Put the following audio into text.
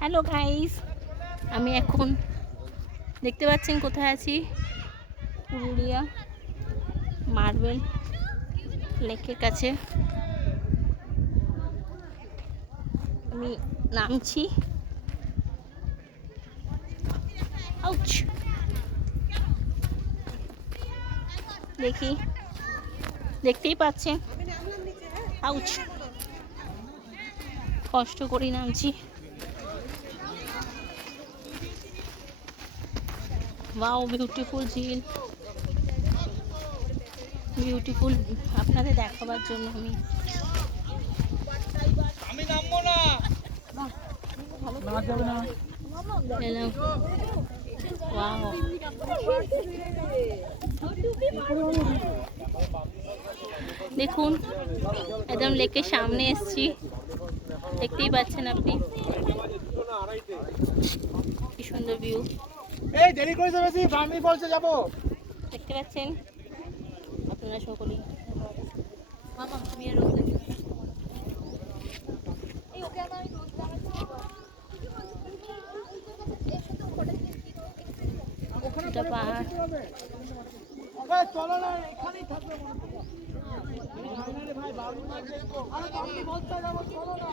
Hello guys, আমি এখন দেখতে পাচ্ছেন কোথায় আছি? পুরুলিয়া মার্বেল লেকের কাছে। আমি নামছি। আউচ! দেখি, দেখতেই পাচ্ছেন। আউচ! কষ্ট করে নামছি। ওয়াও, বিউটিফুল ঝিল, বিউটিফুল। আপনাদের দেখাবার জন্য আমি নামবো না। এলাম। ওয়াও, দেখুন একদম লেকের সামনে এসছি, দেখতেই পাচ্ছেন আপনি কি সুন্দর ভিউ। এই দেরি করেছে বেশি, ফার্মি বলছে যাবো। দেখতে পাচ্ছেন আপনারা সকলেই। এটা পাহাড়। চলো না, এখানেই থাকবে মনে হয়। ভাই বাবু মাঝে, আরে বাবু বলতে যাবো, চলো না।